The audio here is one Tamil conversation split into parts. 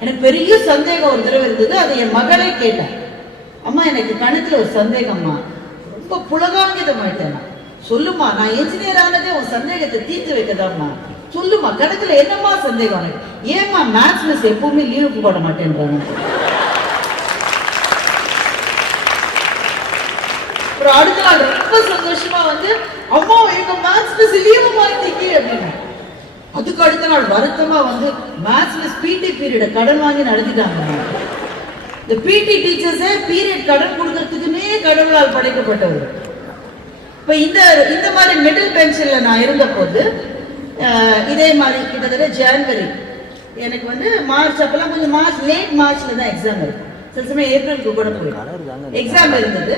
எனக்கு பெரிய சந்தேகம் ஒரு தடவை இருந்தது. அதை என் மகளே கேட்டேன் அம்மா எனக்கு கணக்குல ஒரு சந்தேகம்மா. ரொம்ப புலகாங்கிதமாயிட்டேன் நான். சொல்லுமா நான் என்ஜினியர் ஆனதே உன் சந்தேகத்தை தீர்த்து வைக்கதாம்மா. சொல்லுமா கணக்குல என்னம்மா சந்தேகம்? எனக்கு ஏம்மா மேத்ஸ் மிஸ் எப்பவுமே லீவுக்கு போட மாட்டேன்றாங்க. அப்புறம் அடுத்த நாள் ரொம்ப சந்தோஷமா வந்து அம்மா எங்க மேத்ஸ் மிஸ் லீவு மாத்திக்கி அப்படின்னு அதுக்கு அடுத்த நாள் வருத்தமா வந்து மேத்ஸ் மிஸ் பிடி பீரியட கடன் வாங்கி நடத்திட்டாங்க. இந்த பிடி டீச்சர்ஸே பீரியட் கடன் கொடுக்கறதுக்குன்னே கடவுளால் படைக்கப்பட்டவர். இப்ப இந்த இந்த மாதிரி மிடில் பென்ஷன்ல நான் இருந்த போது அஹ், இதே மாதிரி கிட்டத்தட்ட ஜான்வரி எனக்கு வந்து மார்ச் அப்பெல்லாம் கொஞ்சம் மார்ச் லேட் மார்ச்ல தான் எக்ஸாம் இருக்கு. சில சமயம் ஏப்ரலுக்கு கூட போயிடும். எக்ஸாம் இருந்தது.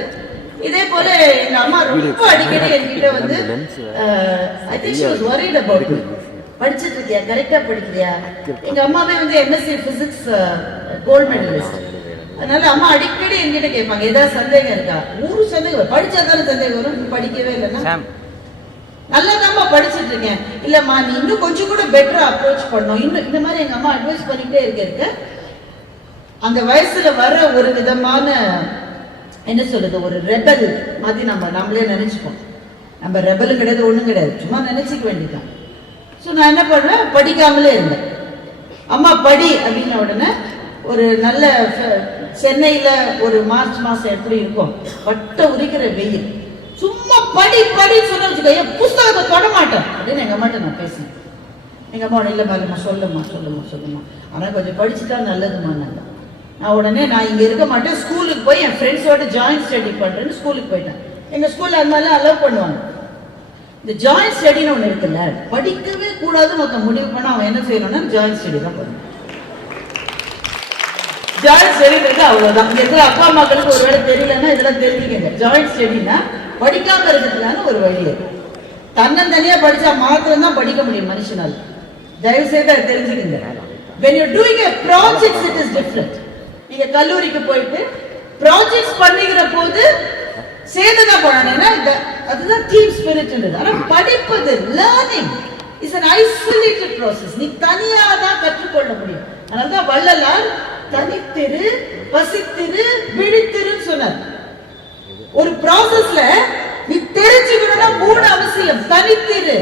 இதே போல எங்க அம்மா ரொம்ப அடிக்கடி என்கிட்ட வந்து I think she was worried about படிச்சிட்டு இருக்கியா? கரெக்டா படிக்கிறியா? எங்க அம்மாவே வந்து எம்எஸ்சி பிசிக்ஸ் கோல்ட் மெடலிஸ்ட் அதனால அம்மா அடிக்கடி என்கிட்ட கேட்பாங்க ஏதாவது சந்தேகம் இருக்கா? ஒரு சந்தேகம். படிச்சா தானே சந்தேகம் வரும் படிக்கவே இல்லைன்னா? நல்லா தான்மா படிச்சிட்டு இருக்கேன். இல்லம்மா நீ இன்னும் கொஞ்சம் கூட பெட்டரா அப்ரோச் பண்ணணும். இன்னும் இந்த மாதிரி எங்க அம்மா அட்வைஸ் பண்ணிட்டே இருக்க இருக்க அந்த வயசுல வர ஒரு விதமான என்ன சொல்றது ஒரு ரெபல் மாதிரி நம்ம நம்மளே நினைச்சுப்போம். நம்ம ரெபலும் கிடையாது ஒண்ணும் கிடையாது. சும்மா நினைச்சுக்க வேண்டியதுதான். ஸோ நான் என்ன பண்ணுவேன்? படிக்காமலே இருந்தேன். அம்மா படி அப்படின்ன உடனே ஒரு நல்ல ஃப- ஒரு மார்ச் மாதம் எப்படி இருக்கும்? பட்ட உரிக்கிற வெயில். சும்மா படி படி சொன்ன வச்சுக்கோ புஸ்தகத்தை தொட மாட்டேன். அப்படின்னு எங்கள் அம்மாட்ட நான் பேசினேன். எங்கள் அம்மா இல்லை பாருமா சொல்லுமா சொல்லுமா சொல்லுமா ஆனால் கொஞ்சம் படிச்சுட்டா நல்லதுமா நல்லா. நான் உடனே நான் இங்கே இருக்க மாட்டேன். ஸ்கூலுக்கு போய் என் ஃப்ரெண்ட்ஸோட ஜாயின் ஸ்டடி பண்ணுறேன்னு ஸ்கூலுக்கு போயிட்டேன். எங்கள் ஸ்கூலில் அது மாதிரிலாம் அலோவ் பண்ணுவாங்க. இந்த ஜாயின்ட் ஸ்டடின்னு ஒன்று இருக்குல்ல படிக்கவே கூடாதுன்னு மொத்தம் முடிவு பண்ண அவன் என்ன செய்யணும்னா ஜாயின்ட் ஸ்டடி தான் பண்ணணும். ஜாயின்ட் ஸ்டடின்றது அவ்வளோதான் இங்க இருக்கிற அப்பா அம்மாக்களுக்கு ஒருவேளை தெரியலன்னா இதெல்லாம் தெரிஞ்சுக்கங்க. ஜாயின்ட் ஸ்டடினா படிக்காம இருக்கிறதுக்கான ஒரு வழி இருக்கு தன்னந்தனியாக படிச்சா மாத்திரம் தான் படிக்க முடியும் மனுஷனால. தயவு செய்து அதை தெரிஞ்சுக்கங்க. When you doing a projects it is different நீங்க கல்லூரிக்கு போயிட்டு ப்ராஜெக்ட்ஸ் பண்ணிக்கிற போது சேர்ந்து தான் அதுதான் டீம் ஸ்பிரிட்ன்றது ஆனா படிப்பது learning is an isolated process நீ தனியாக தான் கற்றுக்கொள்ள முடியும். அதனால தான் வள்ளலார் தனித்திரு வசித்திரு விழித்திருன்னு சொன்னார். ஒரு ப்ராசஸ்ல நீ தெரிஞ்சுக்கணும்னா மூணு அவசியம். தனித்திரு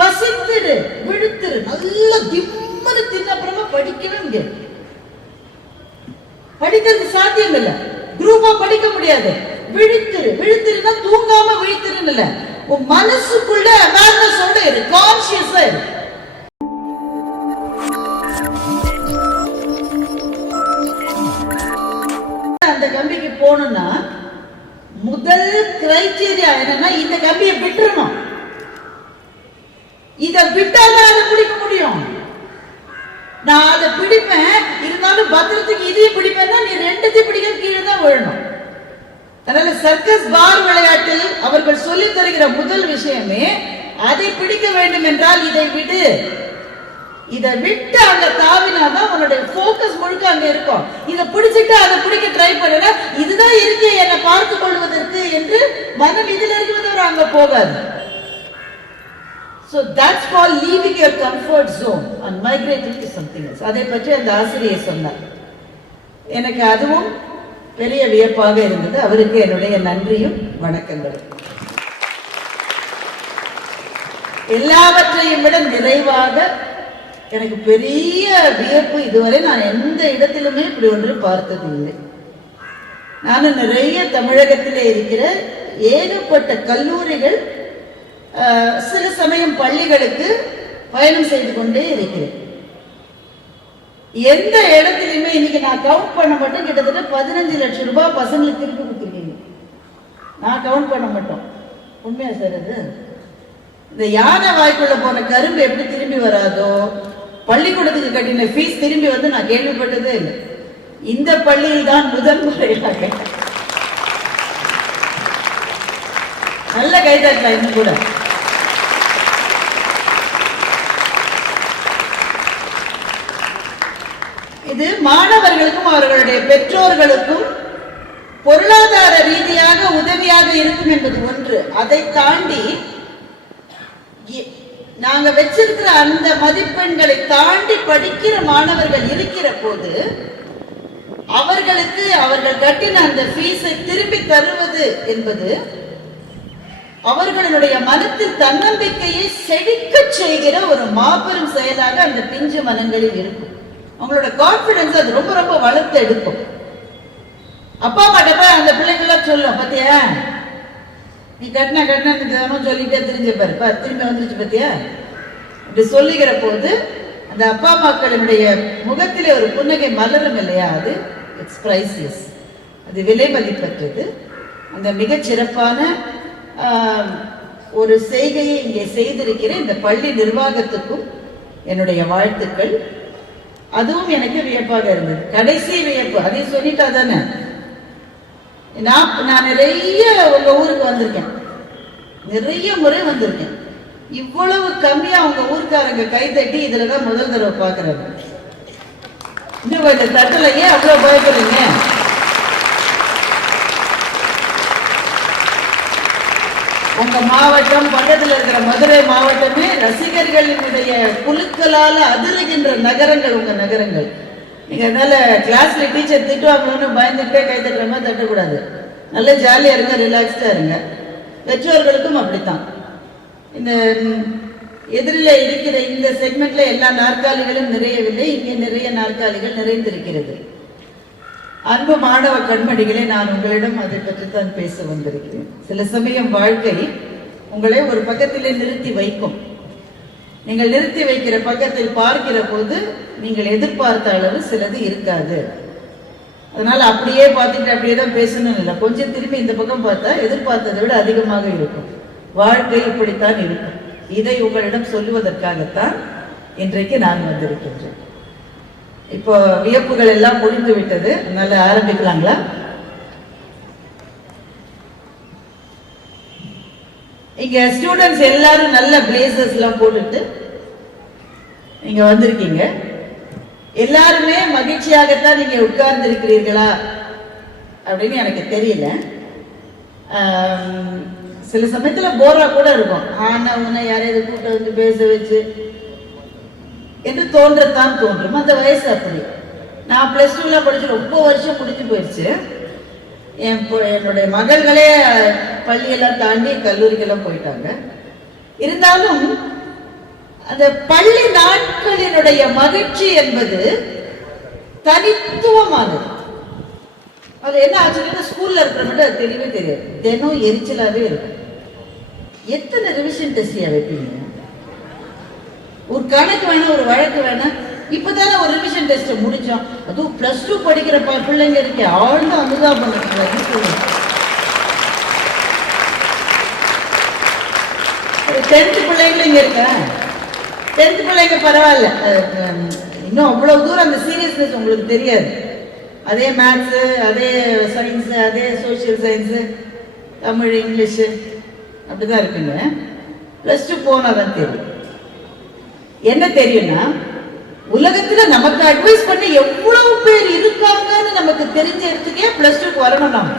பசித்திரு விழுத்திரு. நல்ல திம்மனு தின்ன அப்புறமா படிக்கவே முடியாது. படிக்கிறது சாத்தியம் இல்லை குரூப்பா படிக்க முடியாது. விழித்திரு விழித்திருன்னா தூங்காம விழித்திருன்னு இல்ல உன் மனசுக்குள்ள அவேர்னஸோட இரு கான்சியஸா இரு. அந்த கம்பிக்கு போகணும்னா முதல் கிரைட்டீரியா என்னன்னா இந்த கம்பியை விட்டுறணும். இத விட்டாதான் அதை பிடிக்க முடியும். நான் அதை பிடிப்பேன் இருந்தாலும் பத்திரத்துக்கு இதையும் பிடிப்பேன்னா நீ ரெண்டுத்தையும் பிடிக்க கீழே தான் விழணும். அதனால சர்க்கஸ் பால் விளையாட்டில் அவர்கள் சொல்லித் தருகிற முதல் விஷயமே அதை பிடிக்க வேண்டும் என்றால் இதை விடு. இதை விட்டு அங்க தாவினாதான் உன்னுடைய ஃபோக்கஸ் முழுக்க அங்க இருக்கும். இதை பிடிச்சிட்டு அதை பிடிக்க ட்ரை பண்ணல இதுதான் இருக்கு என்னை பார்த்து கொள்வதற்கு என்று மனம் இதுல இருக்கிறவர் அங்க போகாது. So that's called leaving your comfort zone and migrating to something அதை பற்றி அந்த ஆசிரியர் சொன்னார். எனக்கு அதுவும் பெரிய வியப்பாக இருந்தது. அவருக்கு என்னுடைய நன்றியும் வணக்கங்களும். எல்லாவற்றையும் விட நிறைவாக எனக்கு பெரிய வியப்பு இதுவரை நான் எந்த இடத்திலுமே இப்படி ஒன்று பார்த்தது இல்லை. நானும் நிறைய தமிழகத்திலே இருக்கிற ஏகப்பட்ட கல்லூரிகள் சில சமயம் பள்ளிகளுக்கு பயணம் செய்து கொண்டே இருக்கிறேன். எந்த இடத்துலையுமே இன்னைக்கு நான் கவுண்ட் பண்ண மட்டும் கிட்டத்தட்ட பதினஞ்சு லட்சம் ரூபாய் பசங்களுக்கு திருப்பி கொடுத்துருக்கீங்க. நான் கவுண்ட் பண்ண மாட்டோம். உண்மையா சார் அது? இந்த யானை வாய்க்குள்ள போன கரும்பு எப்படி திரும்பி வராதோ பள்ளிக்கூடத்துக்கு கட்டின ஃபீஸ் திரும்பி வந்து நான் கேள்விப்பட்டதே இல்லை. இந்த பள்ளியில் தான் முதல் முறையாக. நல்ல கைதட்டலாம் இன்னும் கூட. இது மாணவர்களுக்கும் அவர்களுடைய பெற்றோர்களுக்கும் பொருளாதார ரீதியாக உதவியாக இருக்கும் என்பது ஒன்று. அதை தாண்டி நாங்க வச்சிருக்கிற அந்த மதிப்பெண்களை தாண்டி படிக்கிற மாணவர்கள் இருக்கிற போது அவர்களுக்கு அவர்கள் கட்டின அந்த ஃபீஸை திருப்பி தருவது என்பது அவர்களுடைய மனத்தில் தன்னம்பிக்கையை செழிக்க செய்கிற ஒரு மாபெரும் செயலாக அந்த பிஞ்சு மனங்களில் இருக்கும். அவங்களோட கான்பிடன்ஸ் அது ரொம்ப ரொம்ப வளர்த்து எடுக்கும். அப்பா அம்மாட்ட போய் அந்த பிள்ளைங்களாம் சொல்லும் பாத்தியா? நீ கட்டின கட்டின தினமும் சொல்லிட்டே தெரிஞ்ச பாரு. பா திரும்பி வந்துருச்சு பாத்தியா? இப்படி சொல்லுகிற போது அந்த அப்பா அம்மாக்களுடைய முகத்திலே ஒரு புன்னகை மலரும் இல்லையா? அது இட்ஸ் பிரைசியஸ் அது விலை மதிப்பற்றது. அந்த மிகச் சிறப்பான ஒரு செய்கையை இங்கே செய்திருக்கிற இந்த பள்ளி நிர்வாகத்துக்கும் என்னுடைய வாழ்த்துக்கள். அதுவும் எனக்கு வியப்பாக இருந்தது. கடைசி வியப்பு. அதையும் சொல்லிட்டா தானே? நான் நான் நிறைய உங்க ஊருக்கு வந்திருக்கேன். நிறைய முறை வந்திருக்கேன். இவ்வளவு கம்மியா உங்க ஊருக்காரங்க கை தட்டி இதுல தான் முதல் தடவை பாக்குறாங்க இன்னும் இந்த தட்டலையே அவ்வளவு பயப்படுறீங்க உங்க மாவட்டம் பக்கத்தில் இருக்கிற மதுரை மாவட்டமே ரசிகர்களினுடைய குழுக்களால அதிருகின்ற நகரங்கள் உங்க நகரங்கள். நீங்க அதனால கிளாஸ்ல டீச்சர் திட்டுவாங்கன்னு பயந்துகிட்டே கை தட்டுற மாதிரி தட்டக்கூடாது. நல்ல ஜாலியா இருங்க ரிலாக்ஸ்டா இருங்க. பெற்றோர்களுக்கும் அப்படித்தான். இந்த எதிரில இருக்கிற இந்த செக்மெண்ட்ல எல்லா நாற்காலிகளும் நிறையவில்லை இங்கே நிறைய நாற்காலிகள் நிறைந்திருக்கிறது. அன்பு மாணவ கண்மணிகளை நான் உங்களிடம் அதை பற்றித்தான் பேச வந்திருக்கிறேன். சில சமயம் வாழ்க்கை உங்களை ஒரு பக்கத்திலே நிறுத்தி வைக்கும். நீங்கள் நிறுத்தி வைக்கிற பக்கத்தில் பார்க்கிற போது நீங்கள் எதிர்பார்த்த அளவு சிலது இருக்காது. அதனால அப்படியே பார்த்துட்டு அப்படியே தான் பேசணும் இல்லை. கொஞ்சம் திரும்பி இந்த பக்கம் பார்த்தா எதிர்பார்த்ததை விட அதிகமாக இருக்கும். வாழ்க்கை இப்படித்தான் இருக்கும். இதை உங்களிடம் சொல்லுவதற்காகத்தான் இன்றைக்கு நான் வந்திருக்கின்றேன். இப்போ வியப்புகள் எல்லாம் முடிந்து விட்டது. அதனால ஆரம்பிக்கலாங்களா? இங்க ஸ்டூடெண்ட்ஸ் எல்லாரும் நல்ல பிளேசஸ் எல்லாம் போட்டுட்டு நீங்க வந்திருக்கீங்க. எல்லாருமே மகிழ்ச்சியாகத்தான் நீங்க உட்கார்ந்து இருக்கிறீர்களா அப்படின்னு எனக்கு தெரியல. சில சமயத்துல போரா கூட இருக்கும். ஆனா உன்னை யாரையாவது கூட்ட வந்து பேச வச்சு என்று தோன்றத்தான் தோன்றும். அந்த வயசு அப்படி. நான் ப்ளஸ் டூலாம் படித்து ரொம்ப வருஷம் முடிஞ்சு போயிடுச்சு என் என்னுடைய மகள்களே பள்ளியெல்லாம் தாண்டி கல்லூரிக்கெல்லாம் போயிட்டாங்க. இருந்தாலும் அந்த பள்ளி நாட்களினுடைய மகிழ்ச்சி என்பது தனித்துவமானது. அது என்ன ஆச்சுன்னா ஸ்கூல்ல இருக்கிற மட்டும் அது தெரியவே தெரியாது. தினம் எரிச்சலாவே இருக்கும். எத்தனை ரிவிஷன் டெஸ்டியா வைப்பீங்க? ஒரு கணக்கு வேணா ஒரு வழக்கு வேணா. இப்பதானே ஒரு ரிவிஷன் டெஸ்ட் முடிச்சோம். அதுவும் பிளஸ் டூ படிக்கிற பிள்ளைங்க இருக்கே ஆழ்ந்த அனுதாபம் டென்த் பிள்ளைங்களும் இங்க இருக்க? டென்த் பிள்ளைங்க பரவாயில்ல. இன்னும் அவ்வளவு தூரம் அந்த சீரியஸ்னஸ் உங்களுக்கு தெரியாது. அதே மேத்ஸு அதே சயின்ஸ் அதே சோஷியல் சயின்ஸு தமிழ் இங்கிலீஷு அப்படிதான் இருக்குங்க. ப்ளஸ் டூ போனால் தான் தெரியும். என்ன தெரியும்னா உலகத்துல நமக்கு அட்வைஸ் பண்ணி எவ்வளவு பேர் இருக்காங்கன்னு நமக்கு தெரிஞ்ச இடத்துக்கே பிளஸ் டூக்கு வரணும் நாம.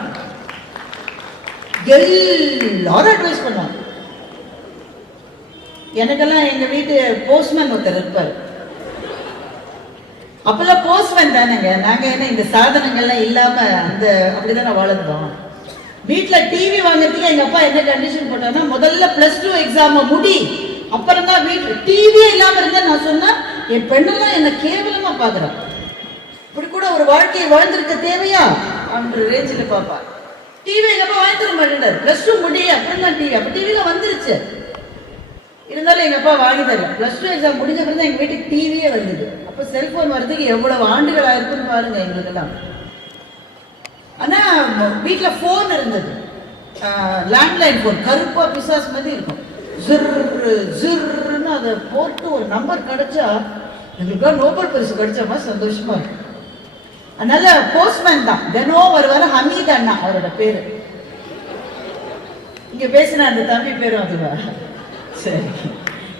எல்லாரும் அட்வைஸ் பண்ணுவாங்க. எனக்கெல்லாம் எங்க வீட்டு போஸ்ட்மேன் ஒருத்தர் இருப்பார். அப்பெல்லாம் போஸ்ட்மேன் தானேங்க. நாங்க என்ன இந்த சாதனங்கள்லாம் இல்லாம அந்த அப்படிதானே வளர்ந்தோம் வீட்டுல டிவி வாங்குறதுக்கு எங்க அப்பா என்ன கண்டிஷன் போட்டாங்கன்னா முதல்ல பிளஸ் டூ எக்ஸாம முடி. அப்புறம் தான் வீட்டு டிவியே இல்லாம இருந்தா நான் சொன்னா என் பெண்ணெல்லாம் என்ன கேவலமா பாக்குறான் இப்படி கூட ஒரு வாழ்க்கையை வாழ்ந்திருக்க தேவையா? அப்படின்ற ரேஞ்சில் பாப்பா. டிவி எங்க அப்பா வாங்கி தர மாட்டேன்டாரு. பிளஸ் டூ முடிய அப்புறம் தான் டிவி அப்ப டிவில வந்துருச்சு. இருந்தாலும் எங்க அப்பா வாங்கி தரேன் பிளஸ் டூ எக்ஸாம் முடிஞ்ச பிறகு தான் எங்க வீட்டுக்கு டிவியே வந்தது. அப்ப செல்போன் வர்றதுக்கு எவ்வளவு ஆண்டுகள் ஆயிருக்குன்னு பாருங்க எங்களுக்கெல்லாம். ஆனா வீட்டில் போன் இருந்தது. லேண்ட்லைன் போன் கருப்பா பிசாஸ் மாதிரி இருக்கும். ஜிர்ரு ஜிர்ருன்னு அதை போட்டு ஒரு நம்பர் கிடைச்சா எங்களுக்கு நோபல் பரிசு கிடைச்ச மாதிரி சந்தோஷமா இருக்கும். அதனால போஸ்ட்மேன் தான். தினம் வருவார் ஹமீத் அண்ணா அவரோட பேரு. இங்க பேசின அந்த தம்பி பேரும் அதுவா? சரி.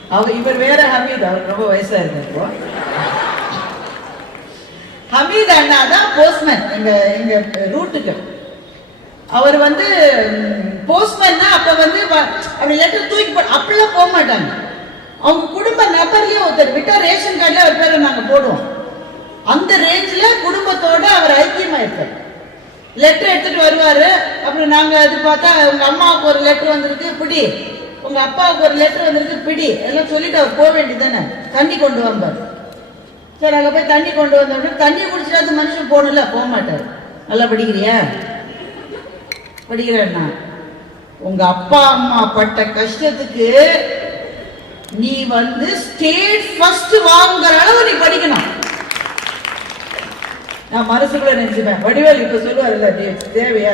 அவர் இவர் வேற ஹமீத் அவர் ரொம்ப வயசா இருந்தார் இப்போ. ஹமீத் அண்ணா தான் போஸ்ட்மேன் எங்க எங்க ரூட்டுக்கு அவர் வந்து போஸ்ட்மேன் அப்ப வந்து வ- அப்படி லெட்டர் தூக்கி போ அப்படிலாம் போக மாட்டாங்க. அவங்க குடும்ப நபர்லயே ஒருத்தர் விட்டா ரேஷன் கார்டுல அவர் பேரை நாங்க போடுவோம். அந்த ரேஞ்சில் குடும்பத்தோட அவர் ஐக்கியமாயிருப்பார். லெட்டர் எடுத்துட்டு வருவார். அப்புறம் நாங்கள் அது பார்த்தா உங்க அம்மாவுக்கு ஒரு லெட்டர் வந்திருக்கு பிடி. உங்க அப்பாவுக்கு ஒரு லெட்டர் வந்திருக்கு பிடி. எல்லாம் சொல்லிட்டு அவர் போக வேண்டியதானே தண்ணி கொண்டு வந்தார் சரி அங்கே போய் தண்ணி கொண்டு வந்த தண்ணி குடிச்சிட்டு மனுஷன் போகணும்ல போக மாட்டார். நல்லா படிக்கிறியா? படிக்கிறேன்னா உங்க அப்பா அம்மா பட்ட கஷ்டத்துக்கு நீ வந்து ஸ்டேட் ஃபர்ஸ்ட் வாங்குற அளவு நீ படிக்கணும். நான் மனசுக்குள்ள நினைச்சுப்பேன். வடிவேல் இப்ப சொல்லுவாருல்ல தேவையா?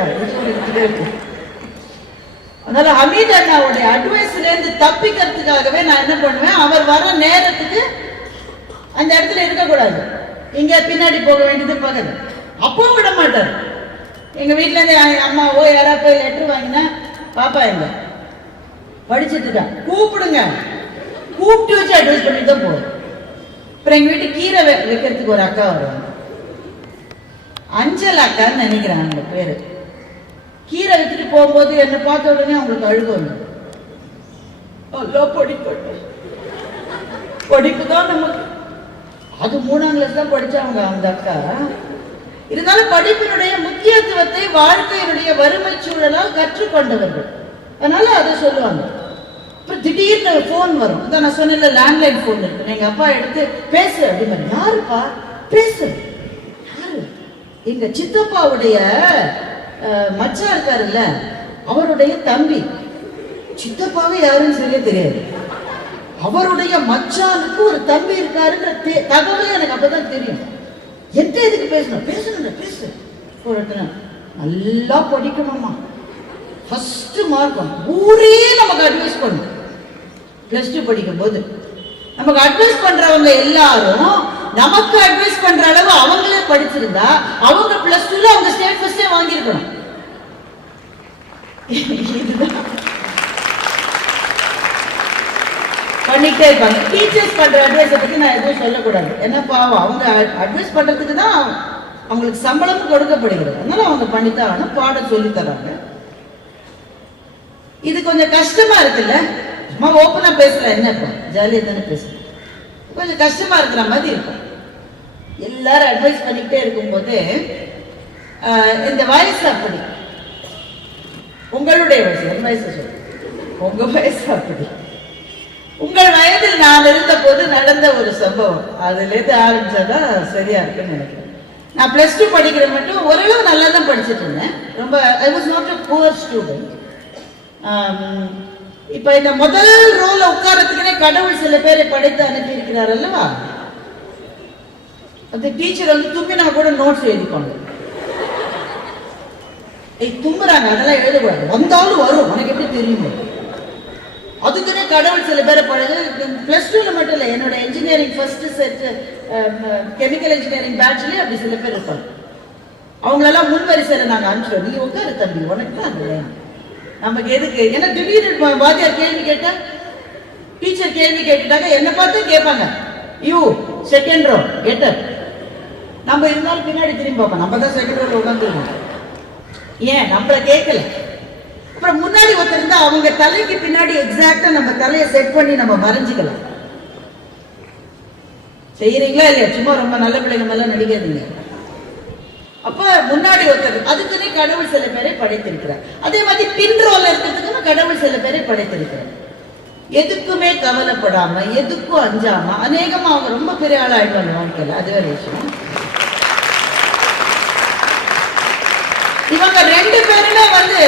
அதனால அமீத் அண்ணாவுடைய அட்வைஸ்ல இருந்து தப்பிக்கிறதுக்காகவே நான் என்ன பண்ணுவேன்? அவர் வர நேரத்துக்கு அந்த இடத்துல இருக்கக்கூடாது. இங்க பின்னாடி போக வேண்டியது பகல். அப்பவும் விட மாட்டார் எங்கள் வீட்டிலேருந்து இருந்து அம்மாவோ யாராவது போய் லெட்ரு வாங்கினா பாப்பா எங்க படிச்சுட்டு இருக்கா கூப்பிடுங்க. கூப்பிட்டு வச்சு அட்வைஸ் பண்ணிட்டு தான் போதும் அப்புறம் எங்கள் வீட்டு கீரை வை- வைக்கிறதுக்கு ஒரு அக்கா வருவாங்க. அஞ்சல் அக்கான்னு நினைக்கிறாங்க அந்த பேர். கீரை வித்துட்டு போகும்போது என்னை பார்த்த உடனே அவங்களுக்கு அழுகு வந்து நல்லா படிப்பட்டு படிப்பு தான் நமக்கு. அது மூணாம் கிளாஸ் தான் படித்தாங்க அந்த அக்கா. இருந்தாலும் படிப்பினுடைய முக்கியத்துவத்தை வாழ்க்கையினுடைய வறுமை சூழலால் கற்றுக்கொண்டவர்கள். அதனால அதை சொல்லுவாங்க. அப்புறம் திடீர்னு ஃபோன் வரும். அதான் நான் சொன்னேன்ல லேண்ட்லைன் ஃபோன் இருக்கு. எங்க அப்பா எடுத்து பேசு அப்படின்னு யாருப்பா? பேசு. யாரு? எங்க சித்தப்பாவுடைய மச்சா மச்சான் இருக்காருல்ல அவருடைய தம்பி. சித்தப்பாவே யாருன்னு சரியா தெரியாது. அவருடைய மச்சானுக்கு ஒரு தம்பி இருக்காருன்ற தகவலே எனக்கு அப்பதான் தெரியும். எந்த இதுக்கு பேசணும்? பேசணும் பேசு. சொல்லிட்டேன். நல்லா படிக்கணும்மா. ஃபஸ்ட்டு மார்க்கம் ஊரே நமக்கு அட்வைஸ் பண்ணும். ப்ளஸ் டூ படிக்கும் போது நமக்கு அட்வைஸ் பண்ணுறவங்க எல்லாரும் நமக்கு அட்வைஸ் பண்ணுற அளவு அவங்களே படிச்சிருந்தா அவங்க ப்ளஸ் டூவில் அவங்க ஸ்டேட் ஃபஸ்ட்டே வாங்கியிருக்கணும். இதுதான் பண்ணிக்கிட்டே இருப்பாங்க. டீச்சர்ஸ் பண்ணுற அட்வைஸை பற்றி நான் எதுவும் சொல்லக்கூடாது. ஏன்னா பாவம் அவங்க அட்வைஸ் பண்ணுறதுக்கு தான் அவங்களுக்கு சம்பளமும் கொடுக்கப்படுகிறது. அதனால அவங்க பண்ணித்தான் ஆனால் பாடம் சொல்லி தராங்க இது கொஞ்சம் கஷ்டமா இருக்குல்ல? சும்மா ஓப்பனாக பேசுகிறேன் என்ன இப்போ? ஜாலியாக தானே பேசுகிறேன் கொஞ்சம் கஷ்டமா இருக்கிற மாதிரி இருக்கும். எல்லாரும் அட்வைஸ் பண்ணிக்கிட்டே இருக்கும்போது இந்த வயசு அப்படி. உங்களுடைய வயசு என் வயசு சொல்லு. உங்கள் வயசு அப்படி. உங்கள் வயதில் நான் இருந்த போது நடந்த ஒரு சம்பவம். அதுலேருந்து ஆரம்பிச்சாதான் சரியா இருக்குன்னு நினைக்கிறேன். நான் பிளஸ் டூ படிக்கிற மட்டும் ஓரளவு நல்லா தான் படிச்சுட்டு இருந்தேன். ரொம்ப I was not a poor student இப்போ இந்த முதல் ரோல உட்காரத்துக்குனே கடவுள் சில பேரை படைத்து அனுப்பியிருக்கிறார் அல்லவா? அந்த டீச்சர் வந்து தும்பினா கூட நோட்ஸ் எழுதிப்பாங்க. ஏய் தும்புறாங்க அதெல்லாம் எழுதக்கூடாது. வந்தாலும் வரும். உனக்கு எப்படி தெரியும்? அதுக்குன்னே கடவுள் சில பேரை பழகு. பிளஸ் டூல மட்டும் இல்லை. என்னோட engineering first set chemical engineering பேட்ச்லயே அப்படி சில பேர் இருப்பாங்க. அவங்களெல்லாம் முன் வரிசையில் நாங்கள் அனுப்பிச்சோம் நீ உட்காரு தம்பி உனக்கு தான் வேணும். நமக்கு எதுக்கு? ஏன்னா திடீர்னு வாத்தியார் கேள்வி கேட்டா டீச்சர் கேள்வி கேட்டுட்டாங்க என்ன பார்த்து கேட்பாங்க. யூ செகண்ட் ரோ எட்டர் நம்ம இருந்தாலும் பின்னாடி திரும்பி பார்ப்போம். நம்ம தான் செகண்ட் ரோல உட்காந்துருக்கோம் ஏன்? நம்மளை கேட்கல. அப்புறம் முன்னாடி ஒருத்தர் இருந்தா அவங்க தலைக்கு பின்னாடி எக்ஸாக்டா நம்ம தலையை செட் பண்ணி நம்ம வரைஞ்சிக்கலாம். செய்யறீங்களா இல்லையா? சும்மா ரொம்ப நல்ல பிள்ளைங்க மேல நடிக்காதீங்க. அப்ப முன்னாடி ஒருத்தர் அதுக்குன்னே கடவுள் சில பேரை படைத்திருக்கிறார். அதே மாதிரி பின்ரோல இருக்கிறதுக்கு இருக்கிறதுக்குன்னு கடவுள் சில பேரை படைத்திருக்கிறார். எதுக்குமே கவலைப்படாம எதுக்கும் அஞ்சாம அநேகமா அவங்க ரொம்ப பெரிய ஆள் ஆயிடுவாங்க வாழ்க்கையில. அது வேற விஷயம். இவங்க ரெண்டு பேருமே வந்து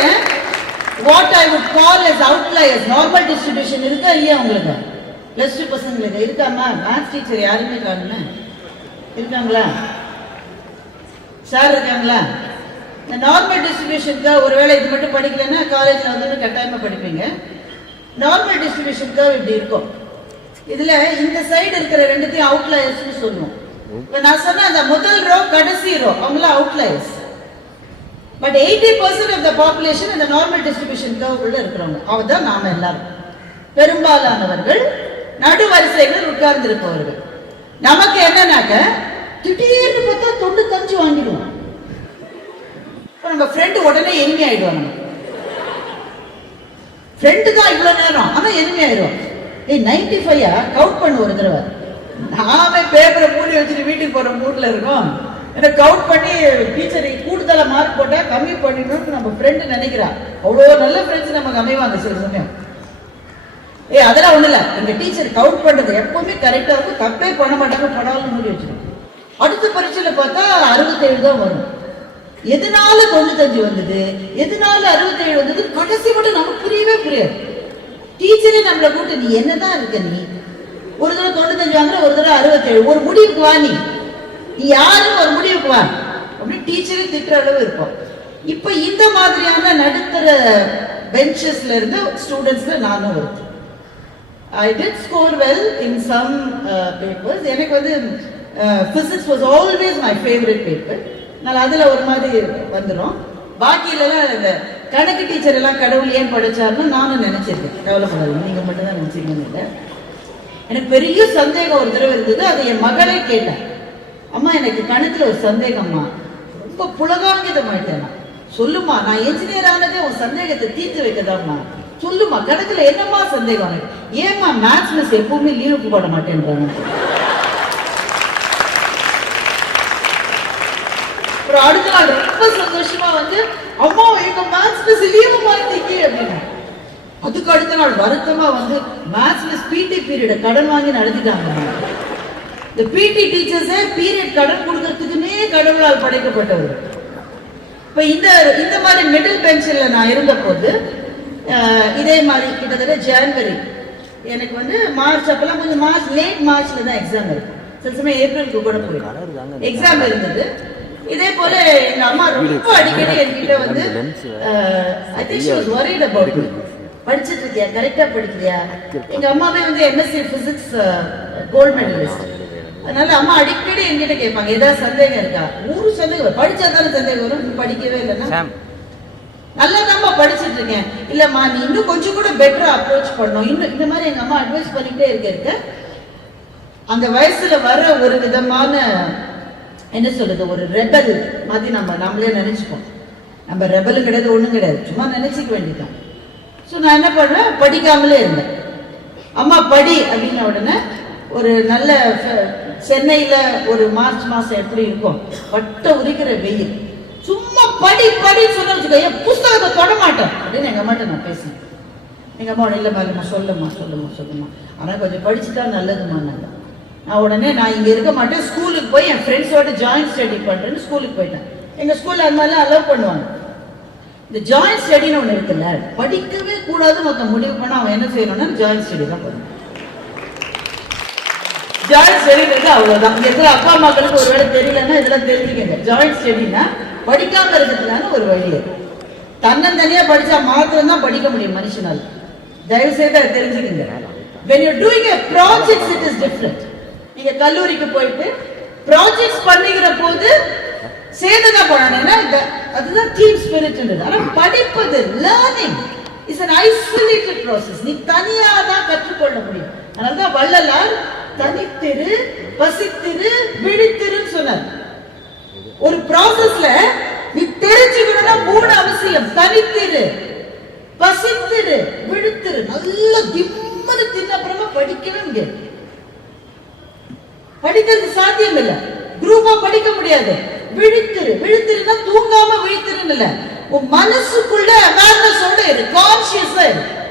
what I would call as outliers normal distribution இருக்கா இல்லையா உங்களுக்கு? ப்ளஸ் டூ பசங்களுக்கு இருக்காமா? மேத்ஸ் டீச்சர் யாருமே காணுமே இருக்காங்களா? சார் இருக்காங்களா? இந்த நார்மல் டிஸ்ட்ரிபியூஷனுக்கு ஒருவேளை இது மட்டும் படிக்கலைன்னா காலேஜில் வந்து கட்டாயமாக படிப்பீங்க. நார்மல் டிஸ்ட்ரிபியூஷனுக்கு இப்படி இருக்கும். இதில் இந்த சைடு இருக்கிற ரெண்டுத்தையும் அவுட்லயர்ஸ்னு சொல்லுவோம். இப்போ நான் சொன்ன அந்த முதல் ரோ கடைசி ரோ அவங்களாம் outliers but eighty percent of the population இந்த நார்மல் டிஸ்ட்ரிபியூஷன் கர்வுக்குள்ள இருக்கிறவங்க. அவர் தான் நாம எல்லாரும். பெரும்பாலானவர்கள் நடுவரிசைகளில் உட்கார்ந்திருப்பவர்கள். நமக்கு என்னன்னாக்க திடீர்னு பார்த்தா தொண்டு தஞ்சு வாங்கிடுவோம். இப்போ நம்ம ஃப்ரெண்டு உடனே எளிமை ஆயிடுவாங்க ஃப்ரெண்டு தான் இவ்வளோ நேரம் ஆனால் எளிமை ஆயிடுவோம் ஏய் நைன்டி ஃபைவ் கவுட் பண்ணு ஒரு தடவை. நாமே பேப்பரை மூடி வச்சுட்டு வீட்டுக்கு போகிற மூடில் இருக்கோம். எனக்கு கவுண்ட் பண்ணி டீச்சர் கூடுதலாக மார்க் போட்டால் கம்மி பண்ணிடணும்னு நம்ம ஃப்ரெண்டு நினைக்கிறா அவ்வளோ நல்ல ஃப்ரெண்ட்ஸ் நமக்கு அமைவாங்க சில சமயம். ஏ அதெல்லாம் ஒன்றும் இல்லை எங்க டீச்சர் கவுண்ட் பண்ணுறது எப்பவுமே கரெக்டாக இருக்கும். தப்பே பண்ண மாட்டாங்க படாமல் மூடி வச்சிருக்கோம் அடுத்த பரீட்சையில் பார்த்தா அறுபத்தேழு தான் வரும். எதனால தொண்ணூத்தஞ்சு வந்தது? எதனால அறுபத்தேழு வந்தது? கடைசி மட்டும் நமக்கு புரியவே புரியாது. டீச்சரே நம்மளை கூப்பிட்டு நீ என்னதான் இருக்க நீ? ஒரு தடவை தொண்ணூத்தஞ்சு வாங்குற ஒரு தடவை அறுபத்தேழு. ஒரு முடிவுக்கு வா நீ. நீ யாரும் ஒரு முடிவுக்கு வா. அப்படின்னு டீச்சரே திட்டுற அளவு இருப்போம் இப்ப இந்த மாதிரியான நடுத்தர பெஞ்சஸ்ல இருந்து ஸ்டூடெண்ட்ஸ்ல நானும் ஒருத்தர் I did score well in some papers எனக்கு வந்து physics was always my favourite paper அதனால் அதில் ஒரு மாதிரி வந்துடும் பாக்கியிலலாம் இந்த கணக்கு டீச்சர் எல்லாம் கடவுள் ஏன் படிச்சாருன்னு நானும் நினைச்சிருக்கேன். கவலைப்படாதீங்க நீங்கள் மட்டும் தான் இல்லை. எனக்கு பெரிய சந்தேகம் ஒரு தடவை இருந்தது. அது என் மகளே கேட்டேன் அம்மா எனக்கு கணக்கில் ஒரு சந்தேகம்மா. ரொம்ப புலகாங்கிதம் ஆயிட்டேன் நான். சொல்லுமா நான் என்ஜினியர் ஆனதே உன் சந்தேகத்தை தீர்த்து வைக்கதாம்மா சொல்லுமா கணக்கில் என்னம்மா சந்தேகம் எனக்கு? ஏம்மா மேத்ஸ் மிஸ் எப்பவுமே லீவுக்கு போட மாட்டேன்றாங்க? அப்புறம் அடுத்த நாள் ரொம்ப சந்தோஷமா வந்து அம்மா எங்க மேத்ஸ் மிஸ் லீவு மாத்தீங்க அப்படின்னு. அதுக்கு அடுத்த நாள் வருத்தமா வந்து மேத்ஸ் மிஸ் பிடி பீரியட கடன் வாங்கி நடத்திட்டாங்க இந்த பிடி டீச்சர்ஸே பீரியட் கடன் கொடுக்கறதுக்குன்னே கடவுளால் படைக்கப்பட்டவர். இப்ப இந்த இந்த மாதிரி மிடில் பெஞ்சில் நான் இருந்த போது அஹ், இதே மாதிரி கிட்டத்தட்ட ஜான்வரி எனக்கு வந்து மார்ச் அப்பெல்லாம் கொஞ்சம் மார்ச் லேட் மார்ச்ல தான் எக்ஸாம் இருக்கும் சில சமயம் ஏப்ரலுக்கு கூட போயிடும் எக்ஸாம் இருந்தது. இதே போல எங்க அம்மா ரொம்ப அடிக்கடி என்கிட்ட வந்து I think she was worried about படிச்சிட்டு இருக்கியா? கரெக்டா படிக்கிறியா? எங்க அம்மாவே வந்து எம்எஸ்சி பிசிக்ஸ் கோல்ட் மெடலிஸ்ட் அதனால அம்மா அடிக்கடி என்கிட்ட கேட்பாங்க ஏதாவது சந்தேகம் இருக்கா? நூறு சந்தேகம். படிச்சா தானே சந்தேகம் வரும். படிக்கவே இல்லைன்னா? நல்லா தான்ப்பா படிச்சிட்டு இருக்கேன். இல்லம்மா நீ இன்னும் கொஞ்சம் கூட பெட்டரா அப்ரோச் பண்ணணும். இன்னும் இந்த மாதிரி எங்க அம்மா அட்வைஸ் பண்ணிட்டே இருக்க இருக்க அந்த வயசுல வர ஒரு விதமான என்ன சொல்றது ஒரு ரெபல் மாதிரி நம்ம நம்மளே நினைச்சுப்போம். நம்ம ரெபலும் கிடையாது ஒண்ணும் கிடையாது. சும்மா நினைச்சுக்க வேண்டியதுதான். ஸோ நான் என்ன பண்ணேன் படிக்காமலே இருந்தேன். அம்மா படி அப்படின்ன உடனே ஒரு நல்ல சென்னையில் ஒரு மார்ச் மாதம் எப்படி இருக்கும்? பட்ட உரிக்கிற வெயில். சும்மா படி படி சொன்ன வச்சுக்கோ புஸ்தகத்தை தொட மாட்டேன். அப்படின்னு எங்கள் அம்மாட்ட நான் பேசினேன். எங்கள் அம்மா இல்லை பாருமா சொல்லுமா சொல்லுமா சொல்லுமா ஆனால் கொஞ்சம் படிச்சுட்டா நல்லதுமா நாங்க நான் உடனே நான் இங்கே இருக்க மாட்டேன். ஸ்கூலுக்கு போய் என் ஃப்ரெண்ட்ஸோட ஜாயின்ட் ஸ்டடி பண்ணுறேன்னு ஸ்கூலுக்கு போயிட்டேன். எங்கள் ஸ்கூலில் அது மாதிரிலாம் அலோவ் பண்ணுவாங்க. இந்த ஜாயின்ட் ஸ்டடின்னு ஒன்று இருக்குல்ல படிக்கவே கூடாதுன்னு ஒருத்தன் முடிவு பண்ணால் அவன் என்ன செய்யணும்னா ஜாயின்ட் ஸ்டடி தான் பண்ணணும் ஜாயிண்ட் ஸ்டடிங்கிறது அவ்வளவுதான். இங்க அப்பா அம்மாக்களுக்கு ஒருவேளை தெரியலன்னா இதெல்லாம் தெரிஞ்சுக்கங்க. ஜாயிண்ட் ஸ்டடினா படிக்காம இருக்கிறதுனால ஒரு வழி தன்னந்தனியா படிச்சா மாத்திரம் தான் படிக்க முடியும் மனுஷனால். தயவு செய்து அதை தெரிஞ்சுக்கங்க. When you're doing a projects it is different. நீங்க கல்லூரிக்கு போயிட்டு ப்ராஜெக்ட்ஸ் பண்ணிக்கிற போது சேர்ந்துதான் போனாங்க இந்த- அதுதான் டீம் ஸ்பிரிட் ஆனா படிப்பது learning is an isolated process நீ தனியாக தான் கற்றுக்கொள்ள முடியும். அதனால தான் வள்ளலார் தனித்திரு பசித்திரு விழித்திருன்னு சொன்னார். ஒரு ப்ராசஸ்ல நீ தெரிஞ்சுக்கணும்னா மூணு அவசியம். தனித்திரு பசித்திரு விழுத்திரு. நல்ல திம்மனு தின்ன அப்புறமா படிக்கவே முடியாது. படிக்கிறது சாத்தியம் இல்ல. குரூப்பா படிக்க முடியாது. விழித்திரு. விழித்திருன்னா தூங்காம விழித்திருன்னு இல்ல. உன் மனசுக்குள்ள அவேர்னஸோட இரு. கான்சியஸா இரு.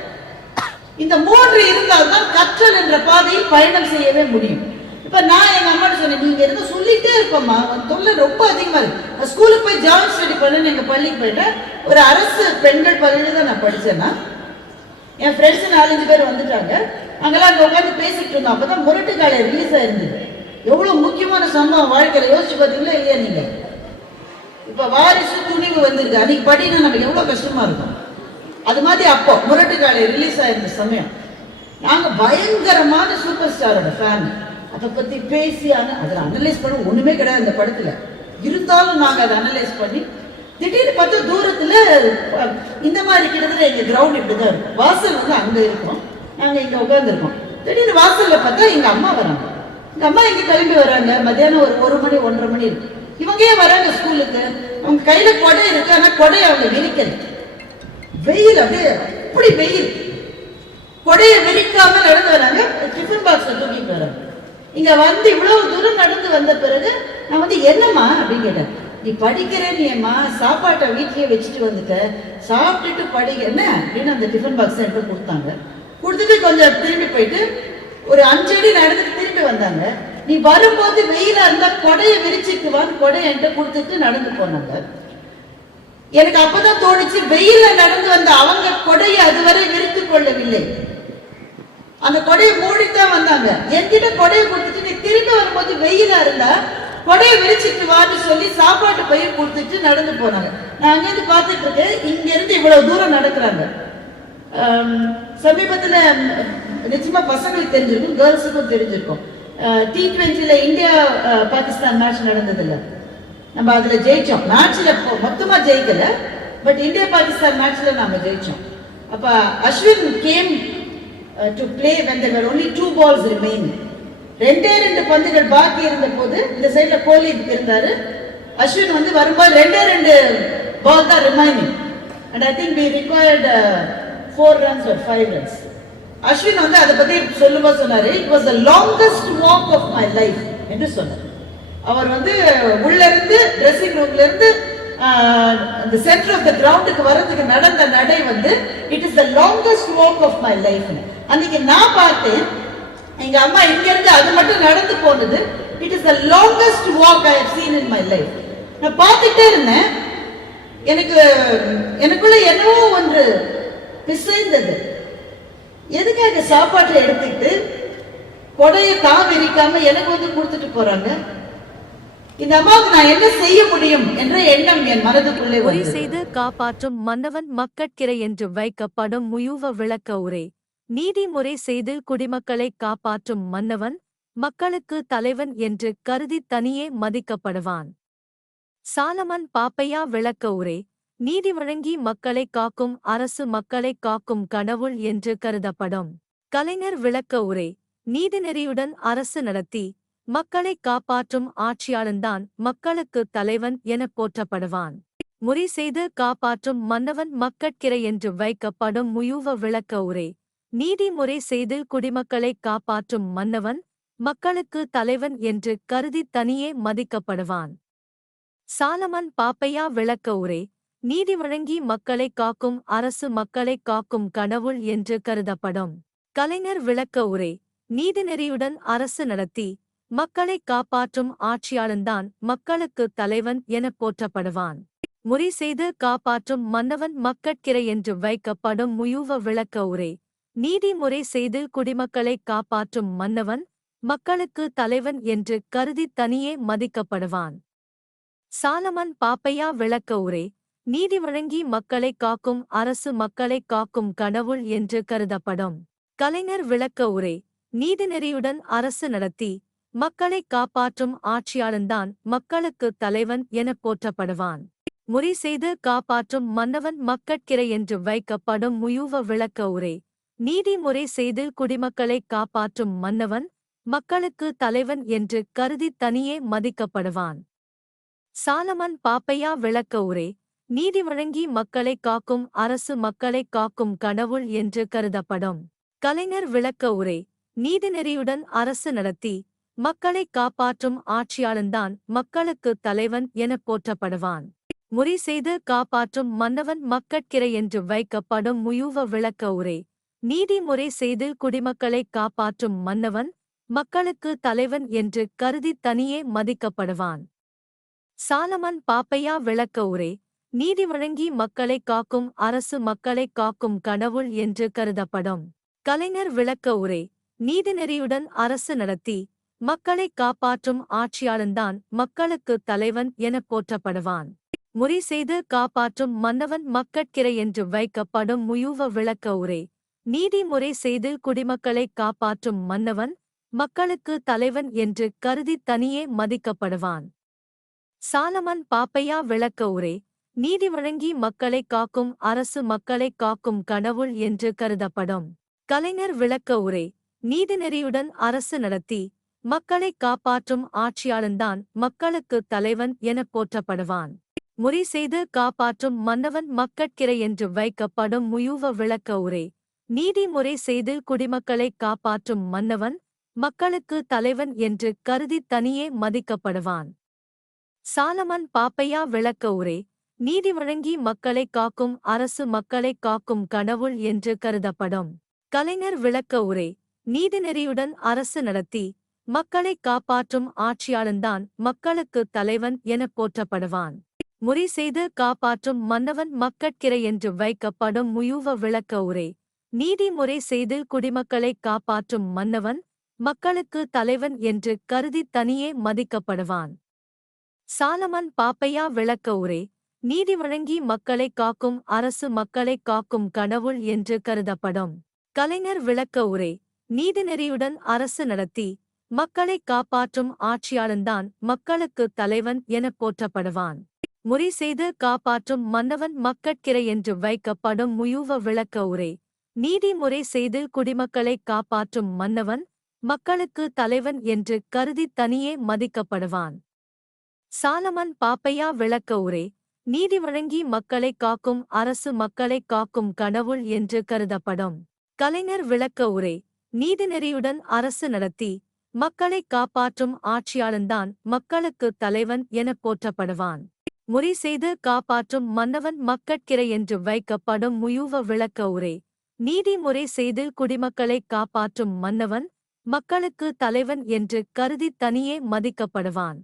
இந்த மூன்று இருந்தால்தான் கற்றல் என்ற பாதையில் பயணம் செய்யவே முடியும். இப்ப நான் எங்க அம்மா சொன்னேன் நீங்க இருந்து சொல்லிட்டே இருப்போம்மா. உன் தொல்லை ரொம்ப அதிகமா இருக்கு. ஸ்கூலுக்கு போய் ஜாயின் ஸ்டடி பண்ணு எங்க பள்ளிக்கு போயிட்டேன். ஒரு அரசு பெண்கள் பள்ளியில தான் நான் படிச்சேன்னா என் ஃப்ரெண்ட்ஸ் நாலஞ்சு பேர் வந்துட்டாங்க. அங்கெல்லாம் அங்க உட்காந்து பேசிட்டு இருந்தோம். அப்பதான் முரட்டு காலை ரிலீஸ் ஆயிருந்தது. எவ்வளவு முக்கியமான சம்பவம் வாழ்க்கையில யோசிச்சு பாத்தீங்களா இல்லையா நீங்க? இப்ப வாரிசு துணிவு வந்திருக்கு. அன்னைக்கு படினா நமக்கு எவ்வளவு கஷ்டமா இருக்கும்? அது மாதிரி அப்போ முரட்டு காலை ரிலீஸ் ஆயிருந்த சமயம். நாங்கள் பயங்கரமான சூப்பர் ஸ்டாரோட ஃபேன் அதை பற்றி பேசி ஆனால் அதில் அனலைஸ் பண்ண ஒன்றுமே கிடையாது அந்த படத்தில். இருந்தாலும் நாங்கள் அதை அனலைஸ் பண்ணி திடீர்னு பார்த்தா தூரத்தில் இந்த மாதிரி கிட்டத்தட்ட எங்கள் கிரவுண்ட் இப்படிதான் இருக்கும். வாசல் வந்து அங்கே இருக்கும். நாங்கள் இங்கே உட்காந்துருக்கோம் திடீர்னு வாசலில் பார்த்தா எங்கள் அம்மா வராங்க. எங்கள் அம்மா இங்கே கிளம்பி வராங்க. மத்தியானம் ஒரு ஒரு மணி ஒன்றரை மணி இருக்கு. இவங்க ஏன் வராங்க ஸ்கூலுக்கு அவங்க கையில் கொடை இருக்கு ஆனால் கொடை அவங்க விரிக்கிறது வெயில் அப்படியே அப்படி வெயில். கொடையை விரிக்காம நடந்து வராங்க டிஃபன் பாக்ஸ் தூக்கிட்டு வராங்க இங்க வந்து இவ்வளவு தூரம் நடந்து வந்த பிறகு நான் வந்து என்னம்மா? அப்படின்னு கேட்டேன். நீ படிக்கிறேன்னியம்மா சாப்பாட்டை வீட்லயே வச்சுட்டு வந்துட்ட. சாப்பிட்டுட்டு படிக்க என்ன? அப்படின்னு அந்த டிஃபன் பாக்ஸ் எடுத்து கொடுத்தாங்க. கொடுத்துட்டு கொஞ்சம் திரும்பி போயிட்டு ஒரு அஞ்சு அடி நடந்துட்டு திரும்பி வந்தாங்க. நீ வரும்போது வெயிலா இருந்தா கொடையை விரிச்சிட்டு வான்னு கொடையை என்கிட்ட கொடுத்துட்டு நடந்து போனாங்க. எனக்கு அப்பதான் தோணுச்சு வெயில நடந்து வந்த அவங்க கொடையை அதுவரை விரித்து கொள்ளவில்லை. அந்த கொடையை மூடித்தான் வந்தாங்க. என்கிட்ட கொடையை கொடுத்துட்டு நீ திரும்பி வரும்போது வெயிலா இருந்தா கொடையை விரிச்சிட்டு வான்னு சொல்லி சாப்பாட்டு பயிர் கொடுத்துட்டு நடந்து போனாங்க. நான் அங்கேருந்து பார்த்துட்டு இருக்கேன். இங்க இருந்து இவ்வளவு தூரம் நடக்கிறாங்க. சமீபத்துல நிச்சயமா பசங்களுக்கு தெரிஞ்சிருக்கும் கேர்ள்ஸுக்கும் தெரிஞ்சிருக்கும். டி டுவெண்ட்டில இந்தியா பாகிஸ்தான் மேட்ச் நடந்தது நம்ம அதுல ஜெயிச்சோம். மேட்ச்ல மொத்தமா ஜெயிக்கல. பட் இந்தியா பாகிஸ்தான் மேட்ச்ல நாம ஜெயிச்சோம். அப்ப Ashwin came to play when there only two balls remain ரெண்டே ரெண்டு பந்துகள் பாக்கி இருந்த போது இந்த சைடில் கோலி இருந்தாரு. அஸ்வின் வந்து வரும்போது ரெண்டே ரெண்டு பால் தான் remaining and I think we required four runs ஒரு ஃபைவ் ரன்ஸ் அஸ்வின் வந்து அதை பத்தி சொல்லும்போது சொன்னாரு it was the longest walk of my life என்று சொன்னார். அவர் வந்து உள்ள இருந்து ட்ரெஸ்ஸிங் ரூம்ல இருந்து அந்த சென்டர் ஆஃப் த கிரவுண்டுக்கு வர்றதுக்கு நடந்த நடை வந்து it is the longest walk of my life அன்னைக்கு நான் பார்த்தேன். எங்க அம்மா இங்க இருந்து அது மட்டும் நடந்து போனது. It is the longest walk I have seen in my life நான் பார்த்துட்டே இருந்தேன். எனக்கு எனக்குள்ள என்னவோ ஒன்று பிசைந்தது. எதுக்காக சாப்பாட்டை எடுத்துக்கிட்டு கொடையை தான் விரிக்காம எனக்கு வந்து கொடுத்துட்டு போறாங்க? இந்த அம்மாவுக்கு நான் என்ன செய்ய முடியும் என்ற எண்ணம் என் மனதுக்குள்ளே உரை செய்து காப்பாற்றும் மன்னவன் மக்கட்கிரை என்று வைக்கப்படும் முயுவ விளக்க உரை. நீதிமுறை செய்து குடிமக்களை காப்பாற்றும் மன்னவன் மக்களுக்கு தலைவன் என்று கருதி தனியே மதிக்கப்படுவான். சாலமன் பாப்பையா விளக்க உரை. நீதி வழங்கி மக்களை காக்கும் அரசு மக்களை காக்கும் கடவுள் என்று கருதப்படும். கலைஞர் விளக்க உரை. நீதிநெறியுடன் அரசு நடத்தி மக்களை காப்பாற்றும் ஆட்சியாளன்தான் மக்களுக்கு தலைவன் எனப் போற்றப்படுவான். முறை செய்து காப்பாற்றும் மன்னவன் மக்கட்கிரை என்று வைக்கப்படும் முயூவ விளக்க உரை. நீதிமுறை செய்து குடிமக்களை காப்பாற்றும் மன்னவன் மக்களுக்கு தலைவன் என்று கருதி தனியே மதிக்கப்படுவான். சாலமன் பாப்பையா விளக்க உரை. நீதி வழங்கி மக்களை காக்கும் அரசு மக்களை காக்கும் கடவுள் என்று கருதப்படும். கலைஞர் விளக்க உரை. நீதிநெறியுடன் அரசு நடத்தி. மக்களை காப்பாற்றும் ஆட்சியாளன்தான் மக்களுக்கு தலைவன் எனப் போற்றப்படுவான். முறை செய்து காப்பாற்றும் மன்னவன் மக்கட்கிரை என்று வைக்கப்படும் முயுவ விளக்க உரை. நீதிமுறை செய்து குடிமக்களை காப்பாற்றும் மன்னவன் மக்களுக்கு தலைவன் என்று கருதி தனியே மதிக்கப்படுவான். சாலமன் பாப்பையா விளக்க உரை. நீதி வழங்கி மக்களை காக்கும் அரசு மக்களை காக்கும் கடவுள் என்று கருதப்படும். கலைஞர் விளக்க உரை. நீதிநெறியுடன் அரசு நடத்தி மக்களை காப்பாற்றும் ஆட்சியாளன்தான் மக்களுக்கு தலைவன் எனப் போற்றப்படுவான். முறை செய்து காப்பாற்றும் மன்னவன் மக்கட்கிரை என்று வைக்கப்படும் முயூவ விளக்க உரை. நீதிமுறை செய்து குடிமக்களை காப்பாற்றும் மன்னவன் மக்களுக்கு தலைவன் என்று கருதி தனியே மதிக்கப்படுவான். சாலமன் பாப்பையா விளக்க உரை. நீதி வழங்கி மக்களை காக்கும் அரசு மக்களை காக்கும் கடவுள் என்று கருதப்படும். கலைஞர் விளக்க உரை. நீதிநெறியுடன் அரசு நடத்தி மக்களை காப்பாற்றும் ஆட்சியாளன்தான் மக்களுக்கு தலைவன் எனப் போற்றப்படுவான். முறை செய்து காப்பாற்றும் மன்னவன் மக்கட்கிரை என்று வைக்கப்படும் முயூவ விளக்க உரை. நீதிமுறை செய்து குடிமக்களை காப்பாற்றும் மன்னவன் மக்களுக்கு தலைவன் என்று கருதி தனியே மதிக்கப்படுவான். சாலமன் பாப்பையா விளக்க உரை. நீதி வழங்கி மக்களை காக்கும் அரசு மக்களை காக்கும் கடவுள் என்று கருதப்படும். கலைஞர் விளக்க உரை. நீதிநெறியுடன் அரசு நடத்தி. மக்களை காப்பாற்றும் ஆட்சியாளன்தான் மக்களுக்கு தலைவன் எனப் போற்றப்படுவான். முறை செய்து காப்பாற்றும் மன்னவன் மக்கட்கிரை என்று வைக்கப்படும் முயுவ விளக்க உரை. நீதிமுறை செய்து குடிமக்களை காப்பாற்றும் மன்னவன் மக்களுக்கு தலைவன் என்று கருதி தனியே மதிக்கப்படுவான். சாலமன் பாப்பையா விளக்க உரை. நீதி வழங்கி மக்களை காக்கும் அரசு மக்களை காக்கும் கடவுள் என்று கருதப்படும். கலைஞர் விளக்க உரை. நீதிநெறியுடன் அரசு நடத்தி மக்களை காப்பாற்றும் ஆட்சியாளன்தான் மக்களுக்கு தலைவன் எனப் போற்றப்படுவான். முறை செய்து காப்பாற்றும் மன்னவன் மக்கட்கிரை என்று வைக்கப்படும் முயூவ விளக்க உரை. நீதிமுறை செய்து குடிமக்களை காப்பாற்றும் மன்னவன் மக்களுக்கு தலைவன் என்று கருதி தனியே மதிக்கப்படுவான். சாலமன் பாப்பையா விளக்க உரை. நீதி வழங்கி மக்களை காக்கும் அரசு மக்களை காக்கும் கடவுள் என்று கருதப்படும். கலைஞர் விளக்க உரை. நீதிநெறியுடன் அரசு நடத்தி மக்களை காப்பாற்றும் ஆட்சியாளன்தான் மக்களுக்கு தலைவன் எனப் போற்றப்படுவான். முறை செய்து காப்பாற்றும் மன்னவன் மக்கட்கிரை என்று வைக்கப்படும் முயூவ விளக்க உரை. நீதிமுறை செய்து குடிமக்களை காப்பாற்றும் மன்னவன் மக்களுக்கு தலைவன் என்று கருதி தனியே மதிக்கப்படுவான். சாலமன் பாப்பையா விளக்க உரை. நீதி வழங்கி மக்களை காக்கும் அரசு மக்களை காக்கும் கடவுள் என்று கருதப்படும். கலைஞர் விளக்க உரை. நீதிநெறியுடன் அரசு நடத்தி மக்களை காப்பாற்றும் ஆட்சியாளன்தான் மக்களுக்கு தலைவன் எனப் போற்றப்படுவான். முறை செய்து காப்பாற்றும் மன்னவன் மக்கட்கிரை என்று வைக்கப்படும் முயூவ விளக்க உரை. நீதிமுறை செய்து குடிமக்களை காப்பாற்றும் மன்னவன் மக்களுக்கு தலைவன் என்று கருதி தனியே மதிக்கப்படுவான். சாலமன் பாப்பையா விளக்க உரை. நீதி வழங்கி மக்களை காக்கும் அரசு மக்களை காக்கும் கடவுள் என்று கருதப்படும். கலைஞர் விளக்க உரை. நீதிநெறியுடன் அரசு நடத்தி மக்களை காப்பாற்றும் ஆட்சியாளன்தான் மக்களுக்கு தலைவன் எனப் போற்றப்படுவான். முறை செய்து காப்பாற்றும் மன்னவன் மக்கட்கிரை என்று வைக்கப்படும் முயூவ விளக்க உரை. நீதிமுறை செய்து குடிமக்களை காப்பாற்றும் மன்னவன் மக்களுக்கு தலைவன் என்று கருதி தனியே மதிக்கப்படுவான்.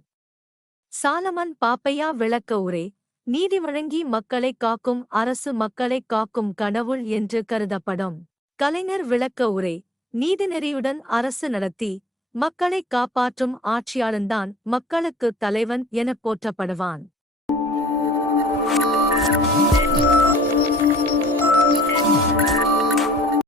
சாலமன் பாப்பையா விளக்க உரை. நீதி வழங்கி மக்களை காக்கும் அரசு மக்களை காக்கும் கடவுள் என்று கருதப்படும். கலைஞர் விளக்க உரை. நீதிநெறியுடன் அரசு நடத்தி மக்களை காப்பாற்றும் ஆட்சியாளன்தான் மக்களுக்கு தலைவன் எனப் போற்றப்படுவான்.